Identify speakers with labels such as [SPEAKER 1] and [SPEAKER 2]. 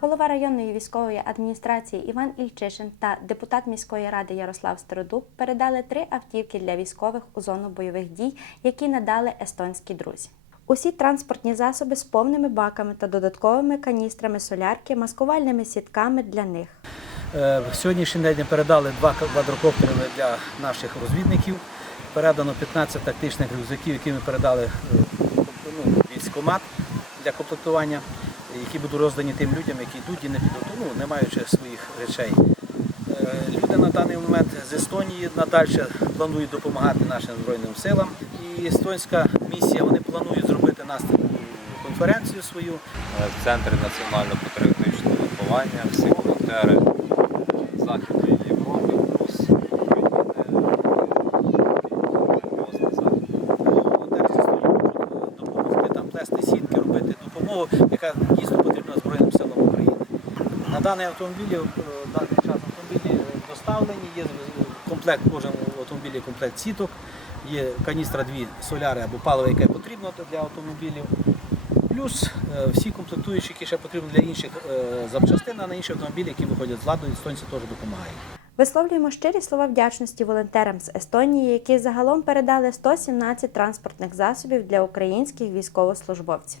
[SPEAKER 1] голова районної військової адміністрації Іван Ільчишин та депутат міської ради Ярослав Стародуб передали три автівки для військових у зону бойових дій, які надали естонські друзі. Усі транспортні засоби з повними баками та додатковими каністрами солярки, маскувальними сітками для них.
[SPEAKER 2] Е, сьогоднішній день передали два квадрокоптери для наших розвідників. Передано 15 тактичних рюкзаків, які ми передали е, ну, військкомат для комплектування, які будуть роздані тим людям, які йдуть і не підуть, ну, не маючи своїх речей. Е, Люди на даний момент з Естонії надалі планують допомагати нашим Збройним силам. І естонська місія вони планують зробити наступну конференцію свою.
[SPEAKER 3] в Центрі національно-патріотичного виховання, всі волонтери
[SPEAKER 2] допомогу, яка дійсно потрібна Збройним силам України. На даний автомобілі, е, даний час автомобілі е, доставлені, є комплект, кожен автомобіль є комплект сіток, є каністра дві соляри або паливо, яке потрібно для автомобілів. Плюс е, всі комплектуючі, які ще потрібні для інших е, запчастин, а на інші автомобілі, які виходять з ладу, естонці теж допомагають.
[SPEAKER 1] Висловлюємо щирі слова вдячності волонтерам з Естонії, які загалом передали 117 транспортних засобів для українських військовослужбовців.